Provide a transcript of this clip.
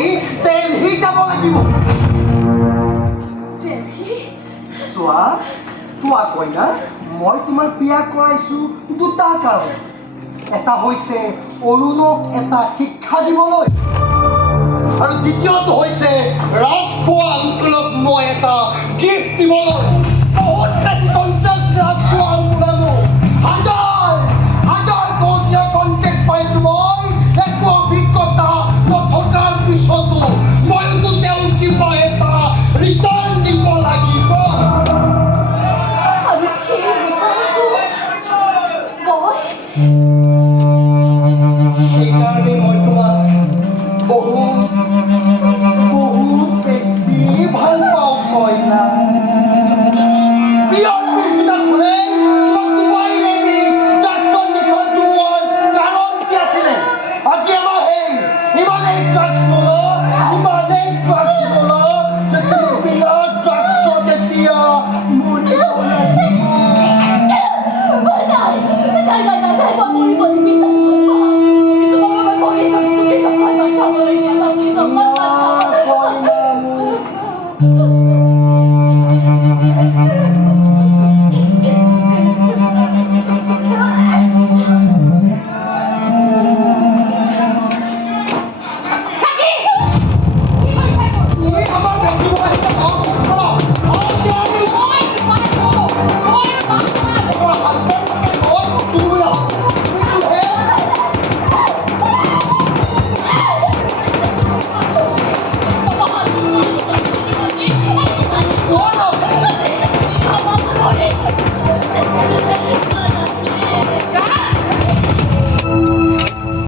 করি তেল হিটা বলে দিব চোৱা চোৱা কইনা মই তোমাৰ বিয়া কৰাইছোঁ দুটা কাৰণ। এটা হৈছে অৰুণক এটা শিক্ষা দিবলৈ। আৰু দ্বিতীয়টো হৈছে ৰাজখোৱা লোকলক মই এটা গিফ্ট দিবলৈ। Maria.